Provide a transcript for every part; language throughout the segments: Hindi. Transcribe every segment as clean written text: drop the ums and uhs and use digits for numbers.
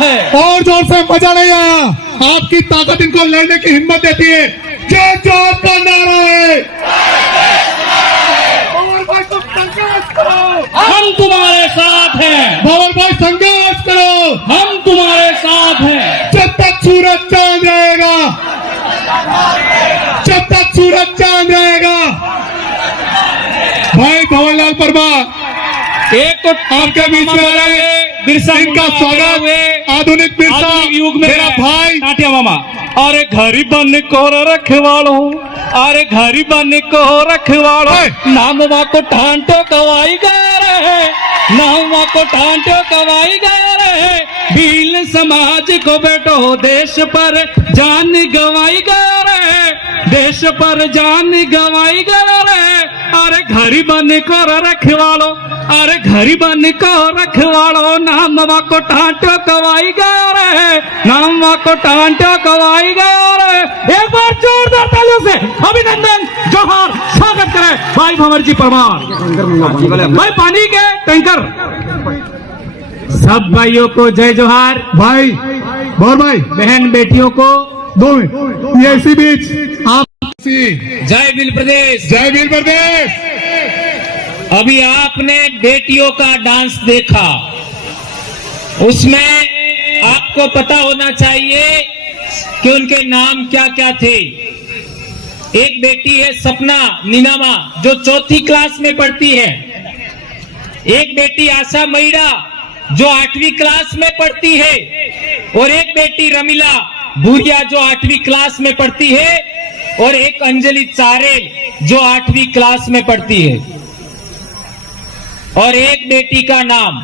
है। और जोर से मजा नहीं आया। आपकी ताकत इनको लड़ने की हिम्मत देती है। जय जोहर का नारा है। भंवर भाई तुम संघर्ष करो, हम तुम्हारे साथ हैं। भंवर भाई संघर्ष करो, हम तुम्हारे साथ हैं। जब तक सूरज चांद रहेगा, जब तक सूरज चांद रहेगा। भाई भंवरलाल परमार एक तो आपके बीच में आए, बिरसा इनका मुंडा स्वागत। हुए आधुनिक बिरसा आधुनिक युग में मेरा भाई। टाटिया मामा। अरे घरी बन को रखवालो, अरे घरी बन को रखवालो, नामवा को ठांटो कवाई गए रहे, नामवा को ठांटो कवाई गए रहे। भील समाज को बेटो देश पर जान गवाई गए रहे, देश पर जान गवाई गए रहे। अरे घरी बन को रखवालो, अरे घरी बन को रखवालो, नामवा को ठांटो कवाई गए रहे, नामवा को ठांटो कवाई गए रहे। एक बार जोरदार तालियों से अभिनंदन, जोहार, स्वागत करें भाई भंवर जी परमार। भाई पानी के टैंकर सब भाइयों को जय जोहार। भाई भंवर भाई, बहन बेटियों को 2 मिनट ये इसी बीच आप जय भील प्रदेश। जय भील प्रदेश। अभी आपने बेटियों का डांस देखा, उसमें आपको पता होना चाहिए कि उनके नाम क्या क्या थे। एक बेटी है सपना नीनामा जो 4th क्लास में पढ़ती है, एक बेटी आशा मैड़ा जो 8वीं क्लास में पढ़ती है, और एक बेटी रमीला भूरिया जो 8वीं क्लास में पढ़ती है, और एक अंजलि चारेल जो 8वीं क्लास में पढ़ती है। और एक बेटी का नाम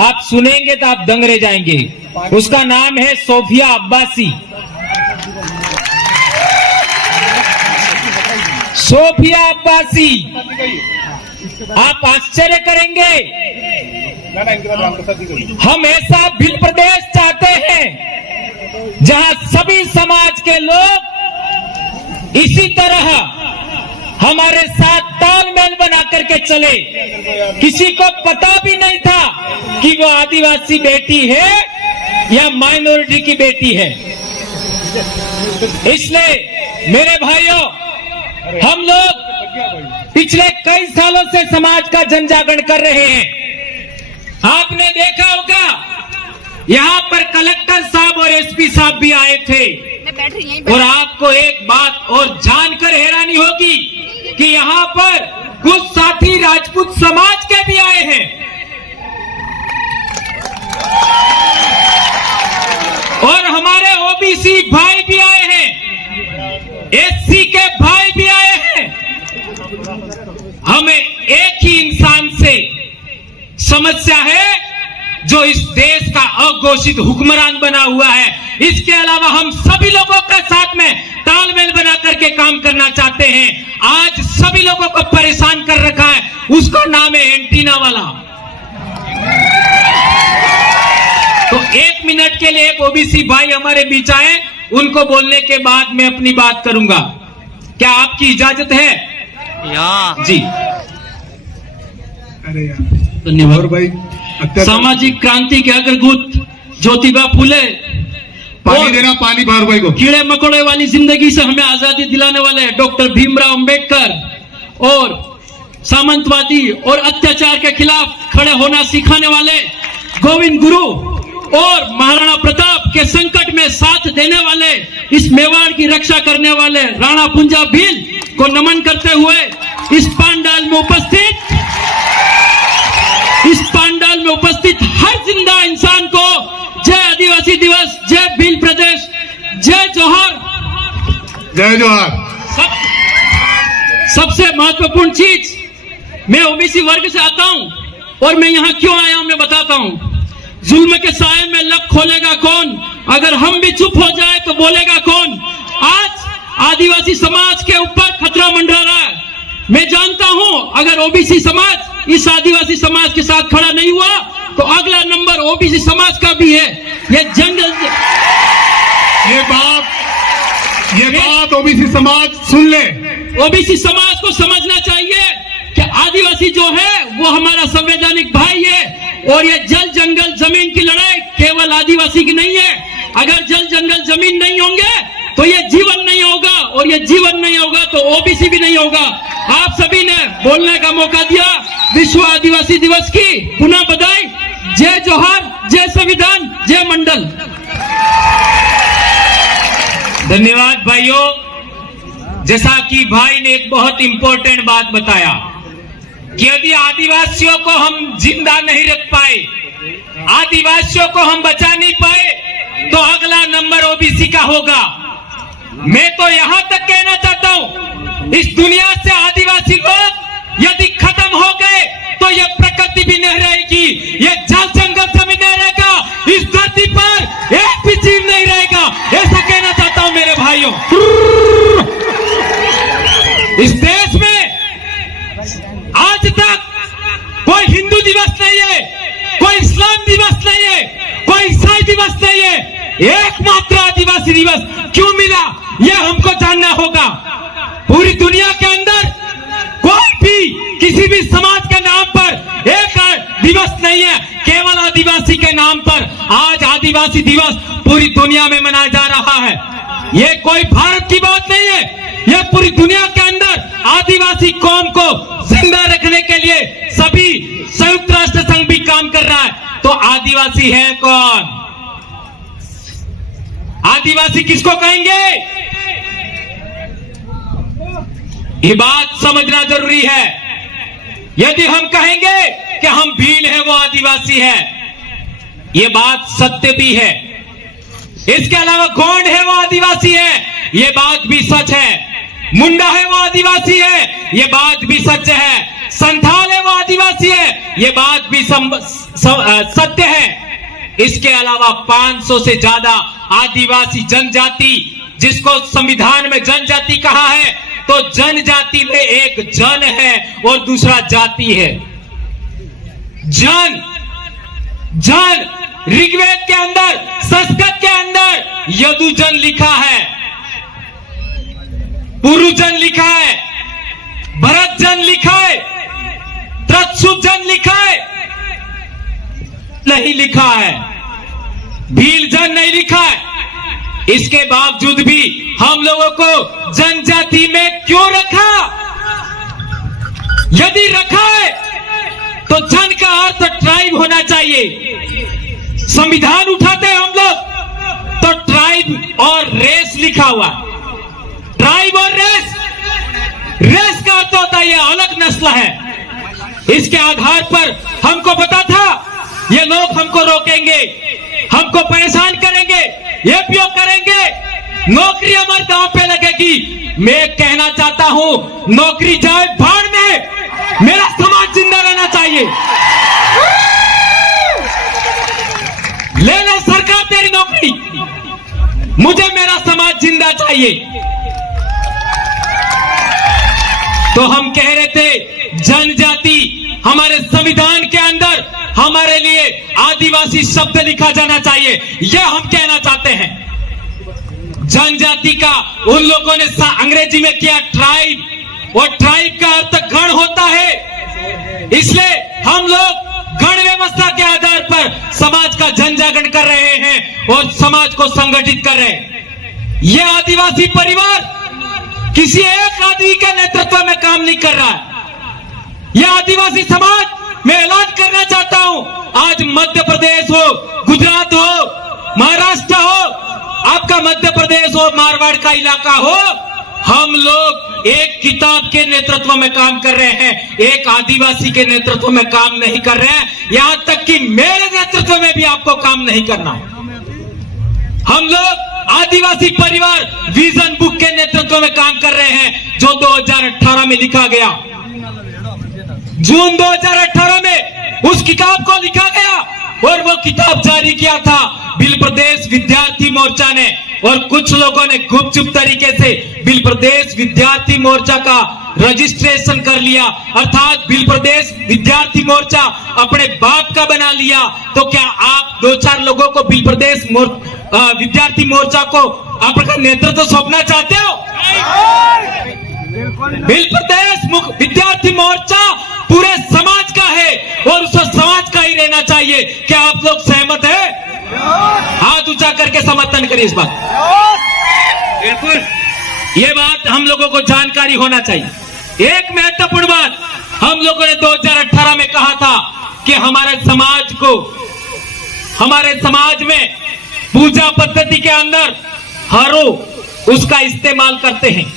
आप सुनेंगे तो आप दंग रह जाएंगे, उसका नाम है सोफिया अब्बासी। सोफिया अब्बासी, आप आश्चर्य करेंगे, हम ऐसा भील प्रदेश चाहते हैं जहां सभी समाज के लोग इसी तरह हमारे साथ तालमेल बना करके चले। किसी को पता भी नहीं था कि वो आदिवासी बेटी है या माइनॉरिटी की बेटी है। इसलिए मेरे भाइयों, हम लोग पिछले कई सालों से समाज का जन जागरण कर रहे हैं। आपने देखा होगा यहाँ पर कलेक्टर साहब और एसपी साहब भी आए थे, और आपको एक बात और जानकर हैरानी होगी कि यहाँ पर कुछ साथी राजपूत समाज के भी आए हैं, और हमारे ओबीसी भाई भी आए हैं, एससी के भाई भी आए हैं। हमें एक ही इंसान से समस्या है जो इस देश का अघोषित हुक्मरान बना हुआ है। इसके अलावा हम सभी लोगों के साथ में तालमेल बना करके काम करना चाहते हैं। आज सभी लोगों को परेशान कर रखा है, उसका नाम है एंटीना वाला। तो 1 मिनट के लिए एक ओबीसी भाई हमारे बीच आए, उनको बोलने के बाद मैं अपनी बात करूंगा। क्या आपकी इजाजत है? जी धन्यवाद भाई। सामाजिक क्रांति के अग्रदूत ज्योतिबा फुले, पानी देना, पानी भंवर भाई को। कीड़े मकोड़े वाली जिंदगी से हमें आजादी दिलाने वाले डॉक्टर भीमराव अंबेडकर, और सामंतवादी और अत्याचार के खिलाफ खड़े होना सिखाने वाले गोविंद गुरु, और महाराणा प्रताप के संकट में साथ देने वाले, इस मेवाड़ की रक्षा करने वाले राणा पुंजा भील को नमन करते हुए इस पंडाल में उपस्थित हर जिंदा इंसान को जय आदिवासी दिवस, जय भील प्रदेश, जय जोहार। जय जोहार। सबसे महत्वपूर्ण चीज, मैं ओबीसी वर्ग से आता हूं, और मैं यहां क्यों आया हूं मैं बताता हूं। जुल्म के साए में लब खोलेगा कौन? अगर हम भी चुप हो जाए तो बोलेगा कौन? आज आदिवासी समाज के ऊपर खतरा मंडरा रहा है। मैं जानता हूं अगर ओबीसी समाज इस आदिवासी समाज के साथ खड़ा नहीं हुआ तो अगला नंबर ओबीसी समाज का भी है। ये जंगल, ये बात ओबीसी समाज सुन ले। ओबीसी समाज को समझना चाहिए कि आदिवासी जो है वो हमारा संवैधानिक भाई है, और ये जल जंगल जमीन की लड़ाई केवल आदिवासी की नहीं है। अगर जल जंगल जमीन नहीं होंगे तो ये जीवन नहीं होगा, और ये जीवन नहीं होगा तो ओबीसी भी नहीं होगा। आप सभी ने बोलने का मौका दिया। विश्व आदिवासी दिवस की पुनः बधाई। जय जोहार, जय संविधान, जय मंडल। धन्यवाद भाइयों। जैसा कि भाई ने एक बहुत इंपॉर्टेंट बात बताया कि यदि आदिवासियों को हम जिंदा नहीं रख पाए, आदिवासियों को हम बचा नहीं पाए, तो अगला नंबर ओबीसी का होगा। मैं तो यहां तक कहना चाहता हूं, इस दुनिया से आदिवासी लोग यदि खत्म हो गए तो ये प्रकृति भी नहीं रहेगी, ये जल जंगल से भी नहीं रहेगा, इस धरती पर एक भी जीव नहीं रहेगा। ऐसा कहना चाहता हूं मेरे भाइयों। इस देश में आज तक कोई हिंदू दिवस नहीं है, कोई इस्लाम दिवस नहीं है, कोई ईसाई दिवस नहीं है, एकमात्र आदिवासी दिवस क्यों मिला यह हमको जानना होगा। पूरी दुनिया के अंदर कोई भी किसी भी समाज के नाम पर एक दिवस नहीं है, केवल आदिवासी के नाम पर आज आदिवासी दिवस पूरी दुनिया में मनाया जा रहा है। यह कोई भारत की बात नहीं है, यह पूरी दुनिया के अंदर आदिवासी कौम को जिंदा रखने के लिए सभी संयुक्त राष्ट्र संघ भी काम कर रहा है। तो आदिवासी है कौन? आदिवासी किसको कहेंगे? ये बात समझना जरूरी है। यदि हम कहेंगे कि हम भील हैं वो आदिवासी है, ये बात सत्य भी है। इसके अलावा गोंड है वो आदिवासी है, ये बात भी सच है। मुंडा है वो आदिवासी है, ये बात भी सच है। संथाल है वो आदिवासी है, ये बात भी सत्य है। इसके अलावा 500 से ज्यादा आदिवासी जनजाति, जिसको संविधान में जनजाति कहा है, तो जनजाति में एक जन है और दूसरा जाति है। जन ऋग्वेद के अंदर, संस्कृत के अंदर यदुजन लिखा है, पुरुजन लिखा है, भरतजन लिखा है, त्रत्सुजन लिखा है, नहीं लिखा है, भीलजन नहीं लिखा है। इसके बावजूद भी हम लोगों को जनजाति में क्यों रखा? यदि रखा है तो जन का अर्थ ट्राइब होना चाहिए। संविधान उठाते हैं हम लोग तो ट्राइब और रेस लिखा हुआ। ट्राइब और रेस का अर्थ होता है ये अलग नस्ल है। इसके आधार पर हमको पता था ये लोग हमको रोकेंगे, हमको परेशान करेंगे, ये उपयोग करेंगे, नौकरी हमारे दांव पे लगेगी। मैं कहना चाहता हूं नौकरी जाए भाड़ में, मेरा समाज जिंदा रहना चाहिए। ले ले सरकार तेरी नौकरी, मुझे मेरा समाज जिंदा चाहिए। तो हम कह रहे थे जनजाति हमारे संविधान के अंदर हमारे लिए आदिवासी शब्द लिखा जाना चाहिए, यह हम कहना चाहते हैं। जनजाति का उन लोगों ने अंग्रेजी में किया ट्राइब, और ट्राइब का अर्थ गण होता है। इसलिए हम लोग गण व्यवस्था के आधार पर समाज का जनजागरण कर रहे हैं और समाज को संगठित कर रहे हैं। यह आदिवासी परिवार किसी एक आदमी के नेतृत्व में काम नहीं कर रहा है। यह आदिवासी समाज मैं ऐलान करना चाहता हूं, आज मध्य प्रदेश हो, गुजरात हो, महाराष्ट्र हो, आपका मध्य प्रदेश हो, मारवाड़ का इलाका हो, हम लोग एक किताब के नेतृत्व में काम कर रहे हैं, एक आदिवासी के नेतृत्व में काम नहीं कर रहे हैं। यहां तक कि मेरे नेतृत्व में भी आपको काम नहीं करना। हम लोग आदिवासी परिवार विजन बुक के नेतृत्व में काम कर रहे हैं, जो 2018 में लिखा गया। जून 2018 में उस किताब को लिखा गया और वो किताब जारी किया था भील प्रदेश विद्यार्थी मोर्चा ने, और कुछ लोगों ने गुपचुप तरीके से भील प्रदेश विद्यार्थी मोर्चा का रजिस्ट्रेशन कर लिया, अर्थात भील प्रदेश विद्यार्थी मोर्चा अपने बाप का बना लिया। तो क्या आप 2-4 लोगों को भील प्रदेश विद्यार्थी मोर्चा को आपका नेतृत्व सौंपना चाहते हो? भिल प्रदेश विद्यार्थी मोर्चा पूरे समाज का है और उस समाज का ही रहना चाहिए। क्या आप लोग सहमत है? हाथ ऊंचा करके समर्थन करिए इस बात। बिल्कुल, ये बात हम लोगों को जानकारी होना चाहिए। एक महत्वपूर्ण बात, हम लोगों ने 2018 में कहा था कि हमारे समाज में पूजा पद्धति के अंदर हरो उसका इस्तेमाल करते हैं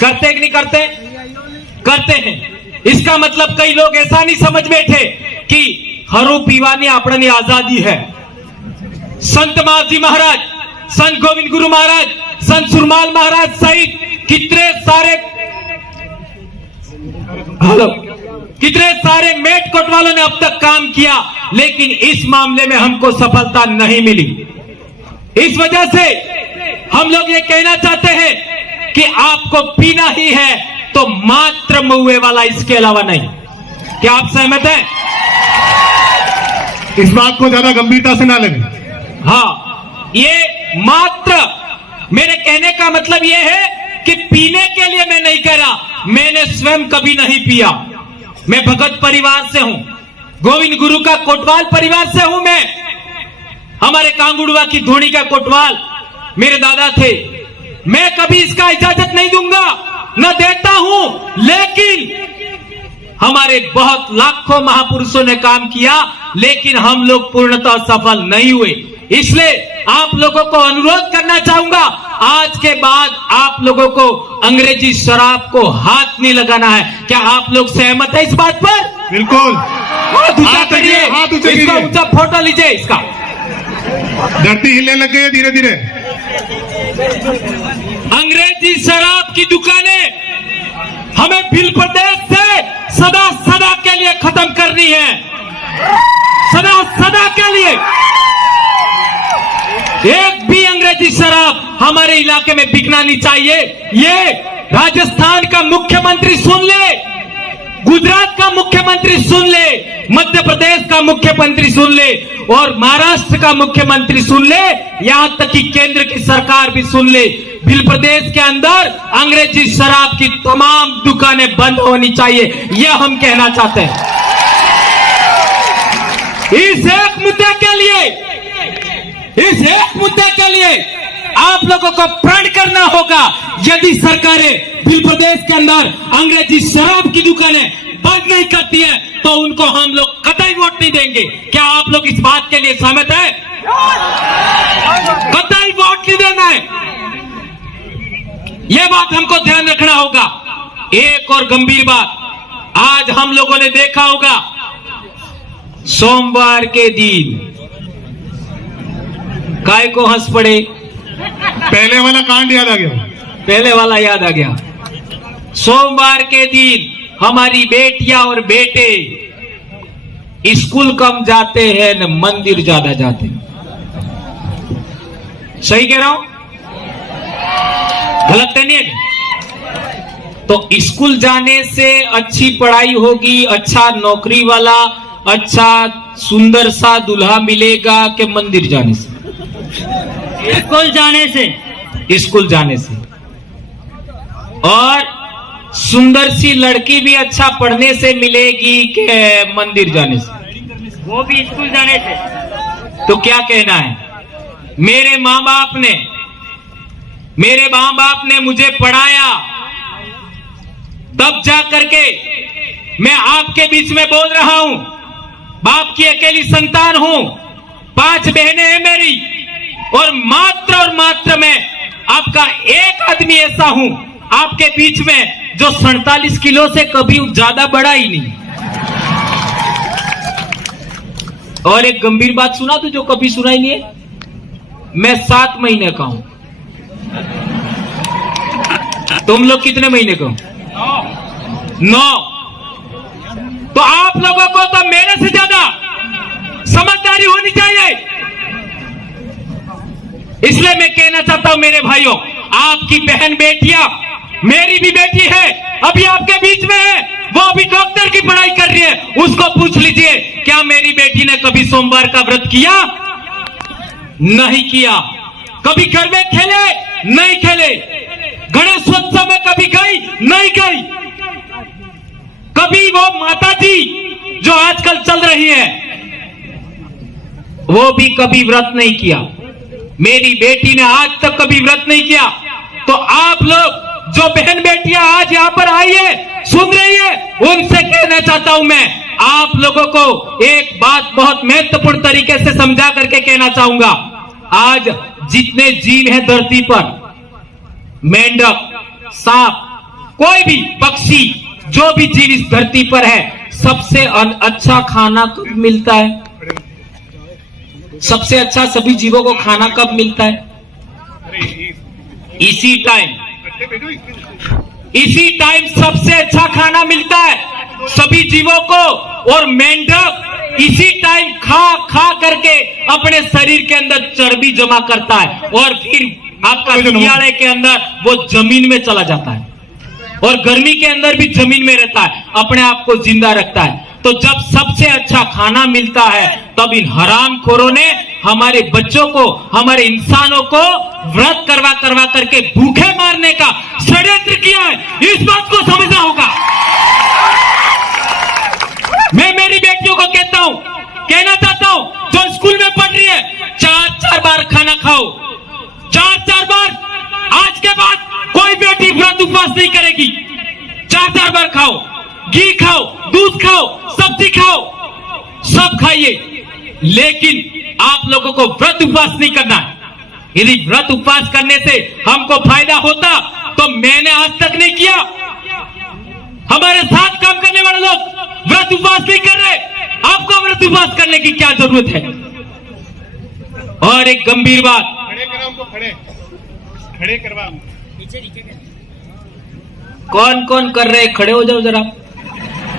कि नहीं करते? करते हैं। इसका मतलब कई लोग ऐसा नहीं समझ बैठे कि हरो पीवानी अपनी आजादी है। संत मावजी महाराज, संत गोविंद गुरु महाराज, संत सुरमाल महाराज सहित कितने सारे मेट कोतवालों ने अब तक काम किया, लेकिन इस मामले में हमको सफलता नहीं मिली। इस वजह से हम लोग ये कहना चाहते हैं कि आपको पीना ही है तो मात्र महुए वाला, इसके अलावा नहीं। क्या आप सहमत हैं? इस बात को ज्यादा गंभीरता से ना लें। हाँ, ये मात्र, मेरे कहने का मतलब ये है कि पीने के लिए मैं नहीं कह रहा, मैंने स्वयं कभी नहीं पिया। मैं भगत परिवार से हूं, गोविंद गुरु का कोटवाल परिवार से हूं मैं। हमारे कांगुड़वा की धोनी का कोटवाल मेरे दादा थे। मैं कभी इसका इजाजत नहीं दूंगा, न देता हूं, लेकिन हमारे बहुत लाखों महापुरुषों ने काम किया, लेकिन हम लोग पूर्णतः सफल नहीं हुए। इसलिए आप लोगों को अनुरोध करना चाहूंगा, आज के बाद आप लोगों को अंग्रेजी शराब को हाथ नहीं लगाना है। क्या आप लोग सहमत है इस बात पर? बिल्कुल। हाथ ऊंचा करिए, इसका ऊंचा फोटो लीजिए इसका। धरती हिलने लग गई है धीरे धीरे। अंग्रेजी शराब की दुकानें हमें भिल प्रदेश से सदा सदा के लिए खत्म करनी है, सदा सदा के लिए। एक भी अंग्रेजी शराब हमारे इलाके में बिकना नहीं चाहिए। ये राजस्थान का मुख्यमंत्री सुन ले, गुजरात का मुख्यमंत्री सुन ले, मध्य प्रदेश का मुख्यमंत्री सुन ले और महाराष्ट्र का मुख्यमंत्री सुन ले, यहां तक कि केंद्र की सरकार भी सुन ले। भिल प्रदेश के अंदर अंग्रेजी शराब की तमाम दुकानें बंद होनी चाहिए, यह हम कहना चाहते हैं। इस एक मुद्दे के लिए आप लोगों को प्रण करना होगा। यदि सरकारें भिल प्रदेश के अंदर अंग्रेजी शराब की दुकानें बंद नहीं करती है तो उनको हम लोग कतई वोट नहीं देंगे। क्या आप लोग इस बात के लिए सहमत है? कतई वोट नहीं देना है, यह बात हमको ध्यान रखना होगा। एक और गंभीर बात, आज हम लोगों ने देखा होगा सोमवार के दिन काय को हंस पड़े, पहले वाला कांड याद आ गया। पहले वाला याद आ गया। सोमवार के दिन हमारी बेटियां और बेटे स्कूल कम जाते हैं न मंदिर ज्यादा जाते हैं। सही कह रहा हूं? गलत तो नहीं है? तो स्कूल जाने से अच्छी पढ़ाई होगी, अच्छा नौकरी वाला, अच्छा सुंदर सा दूल्हा मिलेगा कि मंदिर जाने से? स्कूल जाने से। स्कूल जाने से। और सुंदर सी लड़की भी अच्छा पढ़ने से मिलेगी कि मंदिर जाने से? वो भी स्कूल जाने से। तो क्या कहना है? मेरे माँ बाप ने मुझे पढ़ाया, तब जा करके मैं आपके बीच में बोल रहा हूं। बाप की अकेली संतान हूं, 5 बहनें हैं मेरी, और मात्र मैं आपका एक आदमी ऐसा हूं आपके बीच में जो 47 किलो से कभी ज्यादा बड़ा ही नहीं। और एक गंभीर बात सुना तो जो कभी सुना ही नहीं है, मैं 7 महीने का हूं। तुम लोग कितने महीने का हो? 9। तो आप लोगों को तो मेरे से ज्यादा समझदारी होनी चाहिए। इसलिए मैं कहना चाहता हूं मेरे भाइयों, आपकी बहन बेटियां, मेरी भी बेटी है, अभी आपके बीच में है, वो अभी डॉक्टर की पढ़ाई कर रही है। उसको पूछ लीजिए, क्या मेरी बेटी ने कभी सोमवार का व्रत किया? नहीं किया। कभी घर में खेले? नहीं खेले। गणेशोत्सव में कभी गई? नहीं गई। कभी वो माता जी जो आजकल चल रही है वो भी कभी व्रत नहीं किया। मेरी बेटी ने आज तक कभी व्रत नहीं किया। तो आप लोग जो बहन बेटियां आज यहां पर आई है, सुन रही है, उनसे कहना चाहता हूं मैं, आप लोगों को एक बात बहुत महत्वपूर्ण तरीके से समझा करके कहना चाहूंगा। आज जितने जीव हैं धरती पर, मेंढक, सांप, कोई भी पक्षी, जो भी जीव इस धरती पर है, सबसे अच्छा खाना कब मिलता है? सबसे अच्छा सभी जीवों को खाना कब मिलता है? इसी टाइम सबसे अच्छा खाना मिलता है सभी जीवों को। और मेंढक इसी टाइम खा करके अपने शरीर के अंदर चर्बी जमा करता है और फिर आपका हियाड़े के अंदर वो जमीन में चला जाता है और गर्मी के अंदर भी जमीन में रहता है, अपने आप को जिंदा रखता है। तो जब सबसे अच्छा खाना मिलता है तब इन हरामखोरों ने हमारे बच्चों को, हमारे इंसानों को व्रत करवा करके भूखे मारने का षड्यंत्र किया है। इस बात को समझना होगा। मैं मेरी बेटियों को कहना चाहता हूं, जो स्कूल में पढ़ रही है, 4-4 बार खाना खाओ, 4-4 बार। आज के बाद कोई बेटी व्रत उपवास नहीं करेगी। 4-4 बार खाओ, घी खाओ, दूध खाओ, सब्जी खाओ, सब खाइए, लेकिन आप लोगों को व्रत उपवास नहीं करना है। यदि व्रत उपवास करने से हमको फायदा होता तो मैंने आज तक नहीं किया। हमारे साथ काम करने वाले लोग व्रत उपवास नहीं कर रहे, आपको व्रत उपवास करने की क्या जरूरत है? और एक गंभीर बात, खड़े करवा, कौन कौन कर रहे? खड़े हो जाओ जरा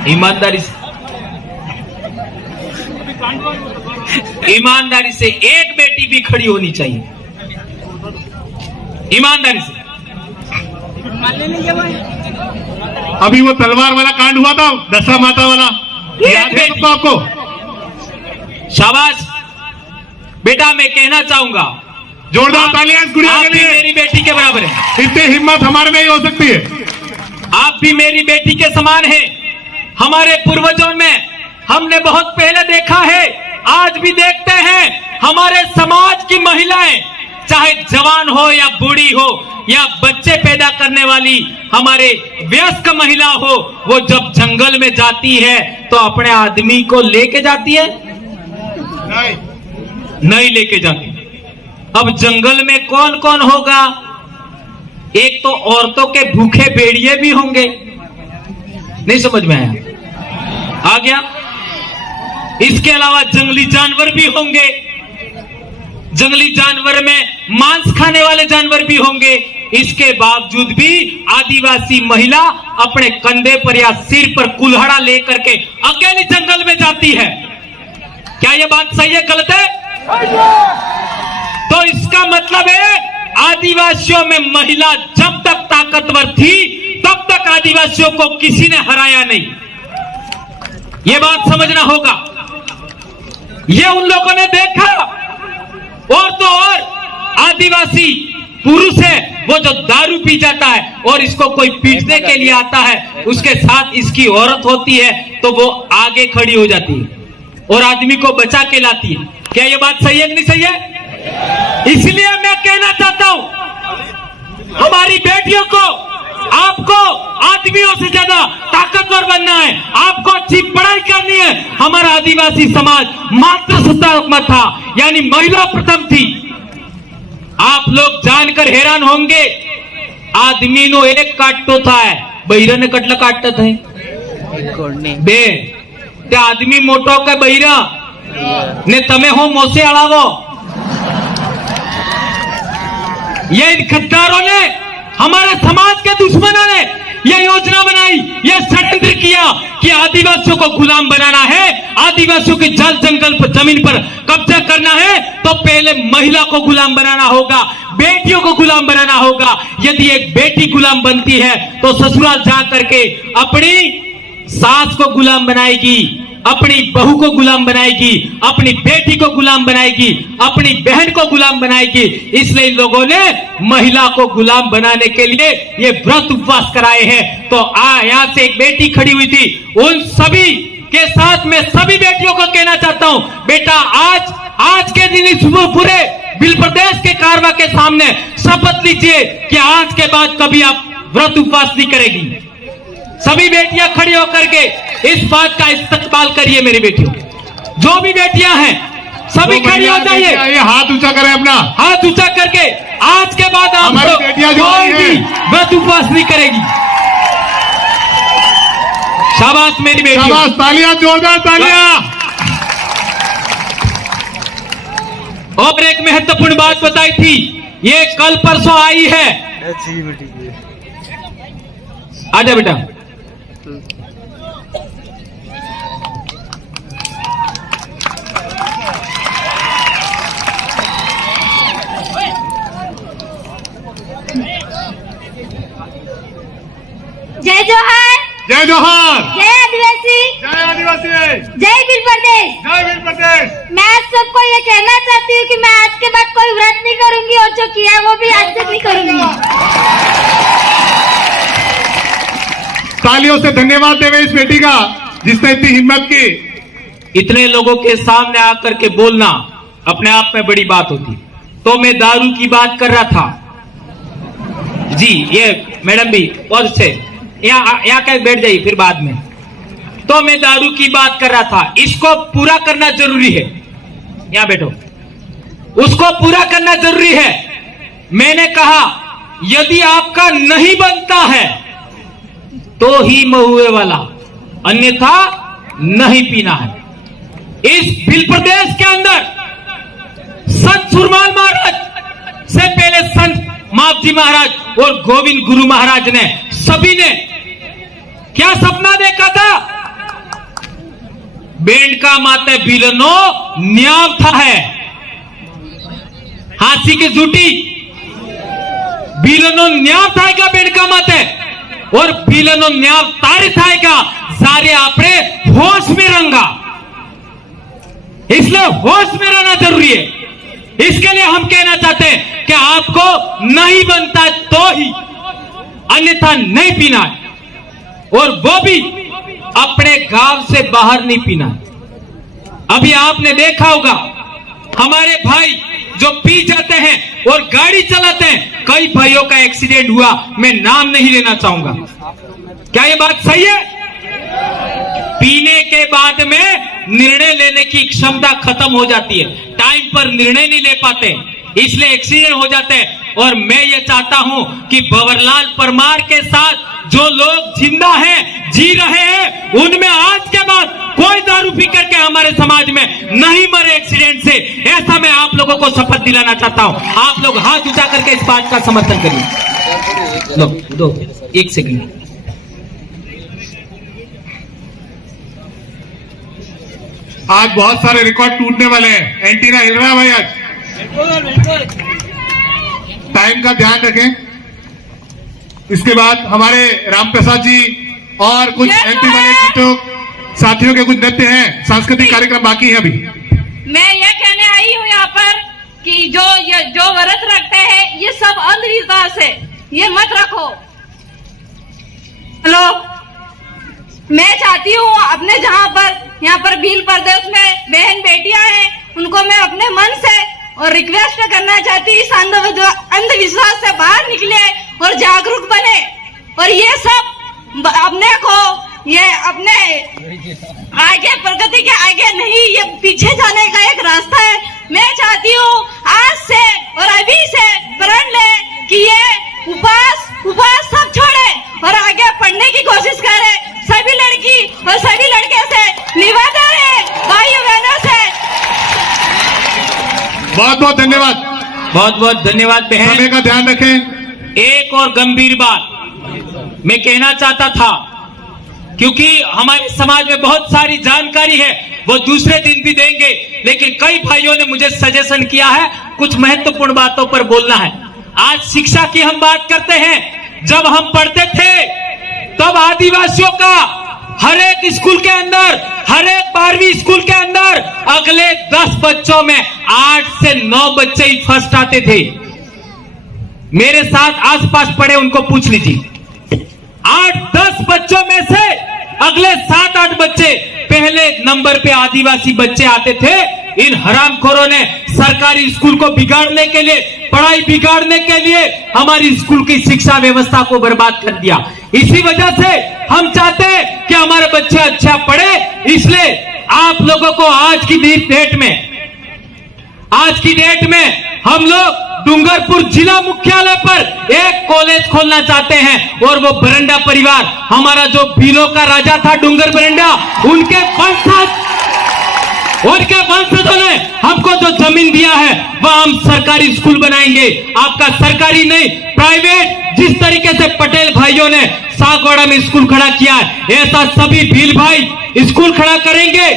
ईमानदारी से। ईमानदारी से एक बेटी भी खड़ी होनी चाहिए, ईमानदारी से। अभी वो तलवार वाला कांड हुआ था, दशा माता वाला, याद है सबको? आपको शाबाश बेटा। मैं कहना चाहूंगा, जोरदार तालियां इस गुड़िया के लिए। मेरी बेटी के बराबर है। इतनी हिम्मत हमारे में ही हो सकती है। आप भी मेरी बेटी के समान हैं। हमारे पूर्वजों में हमने बहुत पहले देखा है, आज भी देखते हैं, हमारे समाज की महिलाएं, चाहे जवान हो या बूढ़ी हो या बच्चे पैदा करने वाली हमारे वयस्क महिला हो, वो जब जंगल में जाती है तो अपने आदमी को लेके जाती है? नहीं लेके जाती। अब जंगल में कौन कौन होगा? एक तो औरतों के भूखे भेड़िए भी होंगे। नहीं समझ में आया? आ गया? इसके अलावा जंगली जानवर भी होंगे। जंगली जानवर में मांस खाने वाले जानवर भी होंगे। इसके बावजूद भी आदिवासी महिला अपने कंधे पर या सिर पर कुल्हाड़ा लेकर के अकेली जंगल में जाती है। क्या यह बात सही है, गलत है? तो इसका मतलब है आदिवासियों में महिला जब तक ताकतवर थी तब तक आदिवासियों को किसी ने हराया नहीं। यह बात समझना होगा। यह उन लोगों ने देखा। और तो और आदिवासी पुरुष है वो जो दारू पी जाता है और इसको कोई पीटने के लिए आता है, उसके साथ इसकी औरत होती है तो वो आगे खड़ी हो जाती है और आदमी को बचा के लाती है। क्या ये बात सही है कि नहीं सही है? इसलिए मैं कहना चाहता हूं, हमारी बेटियों को, आपको आदमियों से ज्यादा ताकतवर बनना है, आपको अच्छी पढ़ाई करनी है। हमारा आदिवासी समाज मातृसत्तात्मक था, यानी महिला प्रथम थी। आप लोग जानकर हैरान होंगे, आदमी नो एक काटतो था, बहिरा ने कटला काटत है बे ते आदमी मोटो के बहिरा ने तमे हो मोसे अड़ावो। ये इन गद्दारों ने, हमारे समाज के दुश्मनों ने यह योजना बनाई, यह षड्यंत्र किया कि आदिवासियों को गुलाम बनाना है, आदिवासियों के जल जंगल पर जमीन पर कब्जा करना है तो पहले महिला को गुलाम बनाना होगा, बेटियों को गुलाम बनाना होगा। यदि एक बेटी गुलाम बनती है तो ससुराल जा करके अपनी सास को गुलाम बनाएगी, अपनी बहू को गुलाम बनाएगी, अपनी बेटी को गुलाम बनाएगी, अपनी बहन को गुलाम बनाएगी। इसलिए इन लोगों ने महिला को गुलाम बनाने के लिए ये व्रत उपवास कराए हैं। तो यहाँ से एक बेटी खड़ी हुई थी, उन सभी के साथ मैं सभी बेटियों को कहना चाहता हूं, बेटा आज के दिन इस पूरे बिल प्रदेश के कारवा के सामने शपथ लीजिए कि आज के बाद कभी आप व्रत उपवास नहीं करेगी। सभी बेटियां खड़ी होकर के इस बात का इस्तकबाल करिए। मेरी बेटियों, जो भी बेटियां हैं सभी खड़ी हो जाइए, हाथ ऊंचा करें, अपना हाथ ऊंचा करके आज के बाद आप कोई भी व्रत उपवास नहीं करेगी। शाबाश मेरी बेटियों, शाबाश, तालियां, जोरदार तालियां। और एक महत्वपूर्ण बात बताई थी, ये कल परसों आई है। आजा बेटा, जय जोहार, जय जोहार, जय आदिवासी, जय आदिवासी, जय बिल प्रदेश, जय बिल प्रदेश। मैं आप सबको ये कहना चाहती हूँ कि मैं आज के बाद कोई व्रत नहीं करूंगी और जो किया है वो भी आज से नहीं करूंगी। तालियों से धन्यवाद देवे इस बेटी का जिसने इतनी हिम्मत की। इतने लोगों के सामने आकर के बोलना अपने आप में बड़ी बात होती। तो मैं दारू की बात कर रहा था जी, ये मैडम भी बहुत अच्छे, यहाँ कहीं बैठ जाइए फिर बाद में। तो मैं दारू की बात कर रहा था, इसको पूरा करना जरूरी है। यहाँ बैठो, उसको पूरा करना जरूरी है। मैंने कहा यदि आपका नहीं बनता है तो ही महुए वाला, अन्यथा नहीं पीना है। इस बिल प्रदेश के अंदर संत सुरमाल महाराज से पहले संत मापजी महाराज और गोविंद गुरु महाराज ने सभी ने क्या सपना देखा था? बेंड का माते बिलनो न्याव था है, हाथी की जूटी बिलनो न्याव था क्या बेंड का माते, और बिलनो न्याव तारी था क्या सारे आपने होश में रंगा। इसलिए होश में रहना जरूरी है। इसके लिए हम कहना चाहते हैं कि आपको नहीं बनता तो ही, अन्यथा नहीं पीना है, और वो भी अपने गांव से बाहर नहीं पीना। अभी आपने देखा होगा हमारे भाई जो पी जाते हैं और गाड़ी चलाते हैं, कई भाइयों का एक्सीडेंट हुआ, मैं नाम नहीं लेना चाहूंगा। क्या ये बात सही है? पीने के बाद में निर्णय लेने की क्षमता खत्म हो जाती है, टाइम पर निर्णय नहीं ले पाते, इसलिए एक्सीडेंट हो जाते हैं। और मैं ये चाहता हूं कि भंवरलाल परमार के साथ जो लोग जिंदा हैं, जी रहे हैं, उनमें आज के बाद कोई दारू पी करके हमारे समाज में नहीं मरे एक्सीडेंट से। ऐसा मैं आप लोगों को शपथ दिलाना चाहता हूं। आप लोग हाथ उठा करके इस बात का समर्थन करिए। दो एक सेकंड। आज बहुत सारे रिकॉर्ड टूटने वाले हैं, एंटीना हिल रहा है भाई। आज टाइम का ध्यान रखें। इसके बाद हमारे रामप्रसाद जी और कुछ एमपी वाले साथियों के कुछ नृत्य हैं, सांस्कृतिक कार्यक्रम बाकी हैं अभी। मैं ये कहने आई हूँ यहाँ पर कि जो व्रत रखते हैं ये सब अंधविश्वास है, ये मत रखो। हेलो, मैं चाहती हूँ अपने जहाँ पर यहाँ पर भील प्रदेश में बहन बेटियां हैं, उनको मैं अपने मन से और रिक्वेस्ट करना चाहती हूँ, इस अंधविश्वास से बाहर निकले और जागरूक बने, और ये सब अपने को, ये अपने आगे प्रगति के आगे नहीं, ये पीछे जाने का एक रास्ता है। मैं चाहती हूँ आज से और अभी से प्रण ले कि ये उपवास सब छोड़े और आगे पढ़ने की कोशिश करे। सभी लड़की और सभी लड़के से निवेदन है, भाइयों बहनों से। बहुत बहुत धन्यवाद, बहुत बहुत धन्यवाद बहन। समय का ध्यान रखें। एक और गंभीर बात मैं कहना चाहता था, क्योंकि हमारे समाज में बहुत सारी जानकारी है, वो दूसरे दिन भी देंगे, लेकिन कई भाइयों ने मुझे सजेशन किया है कुछ महत्वपूर्ण बातों पर बोलना है। आज शिक्षा की हम बात करते हैं। जब हम पढ़ते थे तब आदिवासियों का हर एक स्कूल के अंदर, हर एक 12वीं स्कूल के अंदर अगले 10 बच्चों में 8 से 9 बच्चे ही फर्स्ट आते थे। मेरे साथ आसपास पड़े उनको पूछ लीजिए, 8-10 बच्चों में से अगले 7-8 बच्चे पहले नंबर पे आदिवासी बच्चे आते थे। इन हरामखोरों ने सरकारी स्कूल को बिगाड़ने के लिए, पढ़ाई बिगाड़ने के लिए हमारी स्कूल की शिक्षा व्यवस्था को बर्बाद कर दिया। इसी वजह से हम चाहते हैं कि हमारे बच्चे अच्छा पढ़े। इसलिए आप लोगों को आज की डेट में हम लोग डूंगरपुर जिला मुख्यालय पर एक कॉलेज खोलना चाहते हैं, और वो बरंडा परिवार, हमारा जो भीलों का राजा था डूंगर बरंडा, उनके वंशजों ने हमको जो जमीन दिया है वह हम सरकारी स्कूल बनाएंगे। आपका सरकारी नहीं, प्राइवेट। जिस तरीके से पटेल भाइयों ने सागवाड़ा में स्कूल खड़ा किया है, ऐसा सभी भील भाई स्कूल खड़ा करेंगे,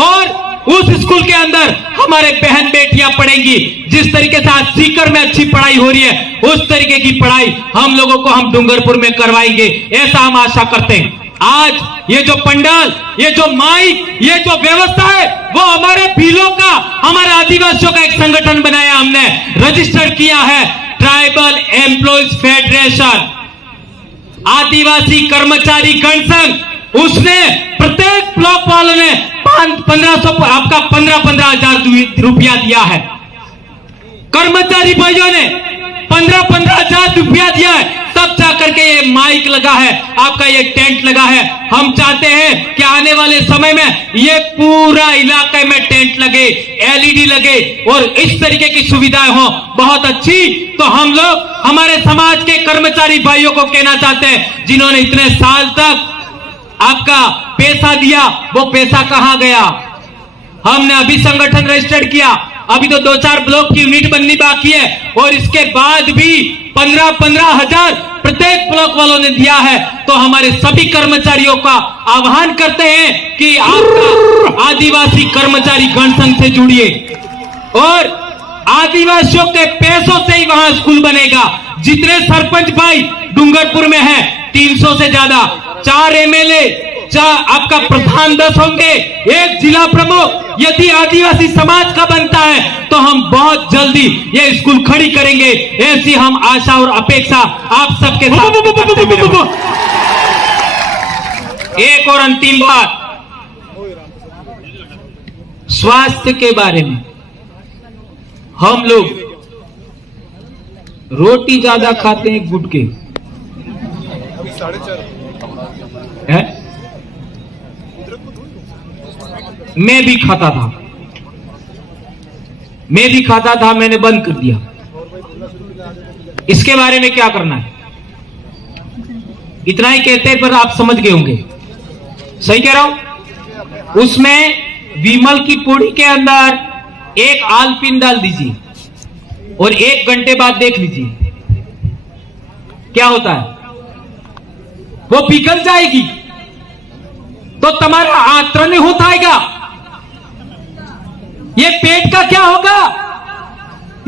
और उस स्कूल के अंदर हमारे बहन बेटियां पढ़ेंगी। जिस तरीके से आज सीकर में अच्छी पढ़ाई हो रही है, उस तरीके की पढ़ाई हम लोगों को हम डूंगरपुर में करवाएंगे, ऐसा हम आशा करते हैं। आज ये जो पंडाल, ये जो माइक, ये जो व्यवस्था है, वो हमारे भीलों का, हमारे आदिवासियों का एक संगठन बनाया, हमने रजिस्टर किया है, ट्राइबल एम्प्लॉयज फेडरेशन, आदिवासी कर्मचारी गण संघ। उसने प्रत्येक ब्लॉक वालों ने 1500 आपका 15,000 रुपया दिया है। कर्मचारी भाइयों ने 15,000 रुपया दिया है, तब जाकर के ये माइक लगा है, आपका ये टेंट लगा है। हम चाहते हैं कि आने वाले समय में ये पूरा इलाके में टेंट लगे, एलईडी लगे, और इस तरीके की सुविधाएं हो बहुत अच्छी। तो हम लोग हमारे समाज के कर्मचारी भाइयों को कहना चाहते हैं, जिन्होंने इतने साल तक आपका पैसा दिया, वो पैसा कहां गया? हमने अभी संगठन रजिस्टर्ड किया, अभी तो 2-4 ब्लॉक की यूनिट बननी बाकी है, और इसके बाद भी 15-15 हजार प्रत्येक ब्लॉक वालों ने दिया है। तो हमारे सभी कर्मचारियों का आह्वान करते हैं कि आपका आदिवासी कर्मचारी गण संघ से जुड़िए, और आदिवासियों के पैसों से ही वहां स्कूल बनेगा। जितने सरपंच भाई डूंगरपुर में है, 300 से ज्यादा, 4 एमएलए, आपका प्रधान 10 होंगे, 1 जिला प्रमुख। यदि आदिवासी समाज का बनता है तो हम बहुत जल्दी ये स्कूल खड़ी करेंगे, ऐसी हम आशा और अपेक्षा आप सबके साथ करते हैं। एक और अंतिम बात, स्वास्थ्य के बारे में। हम लोग रोटी ज्यादा खाते हैं, गुटके है? मैं भी खाता था, मैंने बंद कर दिया। इसके बारे में क्या करना है? इतना ही कहते हैं, पर आप समझ गए होंगे, सही कह रहा हूं। उसमें विमल की पूड़ी के अंदर एक आलपिन डाल दीजिए, और 1 घंटे बाद देख लीजिए क्या होता है। वो पिघल जाएगी तो तुम्हारा आंतरण हो जाएगा। ये पेट का क्या होगा?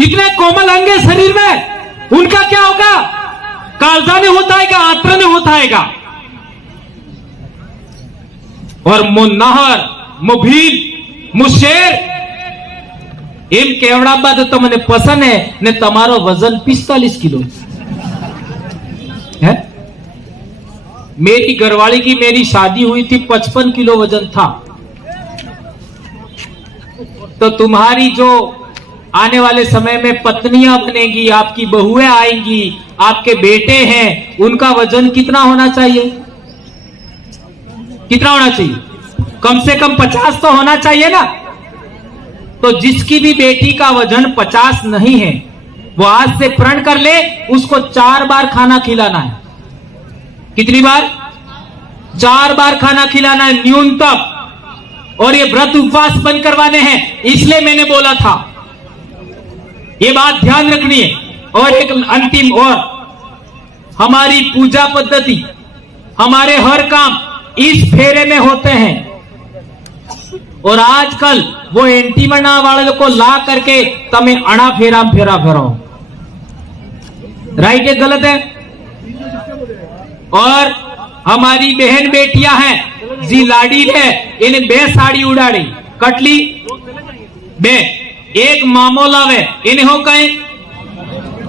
इतने कोमल अंग है शरीर में, उनका क्या होगा? कालजाने होता है, आंतरण होता है। और मु नहर, मु भील, मु शेर एम केवड़ा बात तो મને પસંદ है ने તમારો वजन 45 किलो है। मेरी घरवाली की मेरी शादी हुई थी, 55 किलो वजन था। तो तुम्हारी जो आने वाले समय में पत्नियां बनेगी, आपकी बहुएं आएंगी, आपके बेटे हैं, उनका वजन कितना होना चाहिए? कितना होना चाहिए? कम से कम 50 तो होना चाहिए ना। तो जिसकी भी बेटी का वजन 50 नहीं है, वो आज से प्रण कर ले, उसको 4 बार खाना खिलाना है। कितनी बार? 4 बार खाना खिलाना है न्यूनतम। और ये व्रत उपवास बंद करवाने हैं, इसलिए मैंने बोला था, ये बात ध्यान रखनी है। और एक अंतिम, और हमारी पूजा पद्धति, हमारे हर काम इस फेरे में होते हैं। और आजकल वो एंटीमना वाले को ला करके तमें अणा फेरा फेराओ, राइट है गलत है? और हमारी बहन बेटियां हैं जी लाडी ने इन्हें 2 साड़ी उड़ाड़ी कटली 2 एक मामो लावे इन्हें हो कहे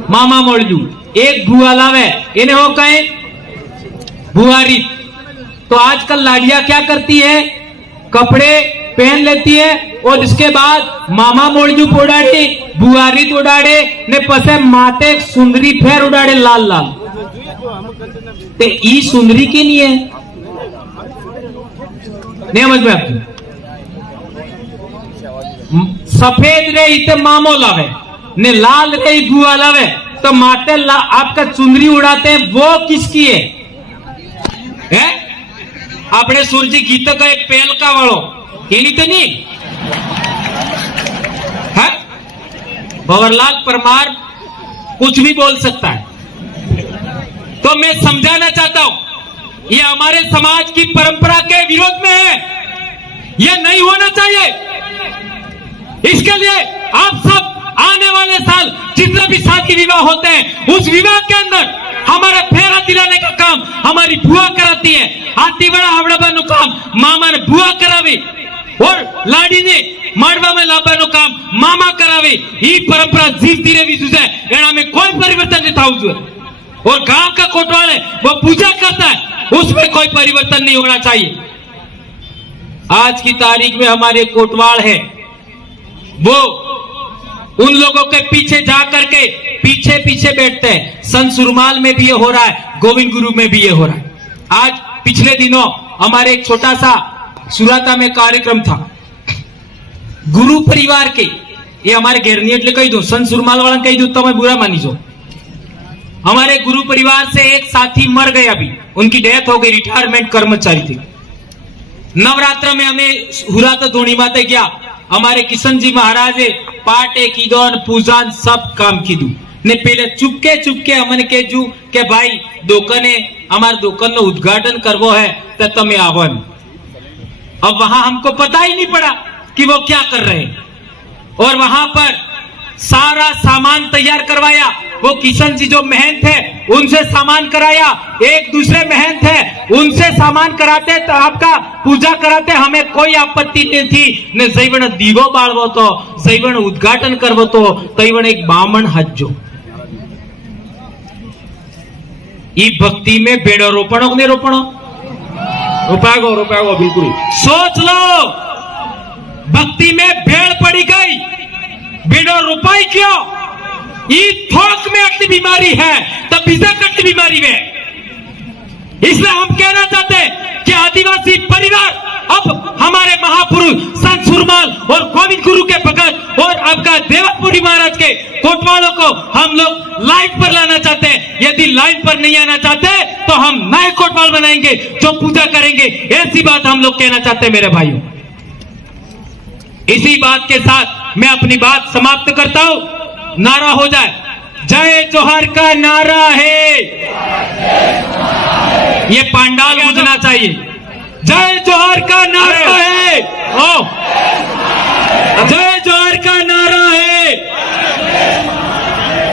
मामा मोड़जू एक भुआ लावे इन्हें हो कहे भुआरी। तो आजकल लाड़ियां क्या करती है कपड़े पहन लेती है और इसके बाद मामा मोड़जू उड़ाड़े बुआरी उड़ाड़े ने पसे माते सुंदरी फेर उड़ाड़े लाल लाल ते ई सुंदरी की नहीं है नहीं समझ में आपकी सफेद रे इते मामो लावे ने लाल रे बुआ लावे तो माते आपका चुंदरी उड़ाते हैं वो किसकी है? अपने सूरजी गीत का एक पेल का वालों ये तो नहीं है? भंवरलाल परमार कुछ भी बोल सकता है। तो मैं समझाना चाहता हूं ये हमारे समाज की परंपरा के विरोध में है, ये नहीं होना चाहिए। इसके लिए आप सब आने वाले साल जितने भी शादी विवाह होते हैं उस विवाह के अंदर हमारा फेरा दिलाने का काम हमारी बुआ कराती है। हाथी बड़ा हावड़ा बानु काम मामा ने बुआ करावी और लाडी ने माडवा में लाबानु काम मामा करावी। ये परंपरा जीवती रही है, एना में कोई परिवर्तन नहीं था उसमें। और गांव का कोटवाल है वो पूजा करता है उसमें कोई परिवर्तन नहीं होना चाहिए। आज की तारीख में हमारे कोटवाल है वो उन लोगों के पीछे जा करके पीछे पीछे बैठते हैं। संत सुरमाल में भी ये हो रहा है, गोविंद गुरु में भी ये हो रहा है। आज पिछले दिनों हमारे एक छोटा सा सुराता में कार्यक्रम था गुरु परिवार के, ये हमारे घेरनी एटले कही दो संत सुरमाल वाला कही दो तो मैं बुरा मानी जो। हमारे गुरु परिवार से एक साथी मर गए, अभी उनकी डेथ हो गई, रिटायरमेंट कर्मचारी थे। नवरात्र में हमें हुराता धोनी माते गया, हमारे किशन जी महाराज पाटे कीदोन पूजान सब काम कीधु ने पहले चुपके चुपके हमने केजू के भाई दुकाने हमारे दुकान नो उद्घाटन करवो है तो तमे आवन। अब वहां हमको पता ही नहीं पड़ा कि वो क्या कर रहे हैं और वहां पर सारा सामान तैयार करवाया। वो किशन जी जो महंत है उनसे सामान कराया, एक दूसरे महंत है उनसे सामान कराते तो आपका पूजा कराते, हमें कोई आपत्ति नहीं थी। ने जैवण दीवो बाळवो तो जैवण उद्घाटन करवो तो तैवण एक बामण हज्जो। ई भक्ति में बेड़ो रोपणो नहीं रोपणो रुपागो बिल्कुल सोच लो। भक्ति में भेड़ पड़ी गई, बेड़ो रुपाई क्यों? ये थोक में अगली बीमारी है तब बिजक अगली बीमारी में। इसलिए हम कहना चाहते हैं कि आदिवासी परिवार अब हमारे महापुरुष संत सुरमाल और गोविंद गुरु के भगत और आपका देवपुरी महाराज के कोटवालों को हम लोग लाइन पर लाना चाहते हैं। यदि लाइन पर नहीं आना चाहते तो हम नए कोटवाल बनाएंगे जो पूजा करेंगे, ऐसी बात हम लोग कहना चाहते हैं मेरे भाइयों। इसी बात के साथ मैं अपनी बात समाप्त करता हूं। नारा हो जाए, जय जोहार का नारा है, ये पांडाल गूंजना चाहिए। जय जोहार का नारा है, ओ जय जोहार का नारा है।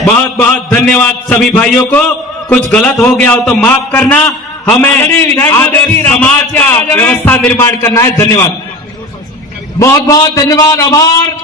बहुत बहुत धन्यवाद सभी भाइयों को। कुछ गलत हो गया हो तो माफ करना, हमें आदर्श समाज का व्यवस्था निर्माण करना है। धन्यवाद, बहुत बहुत धन्यवाद, आभार।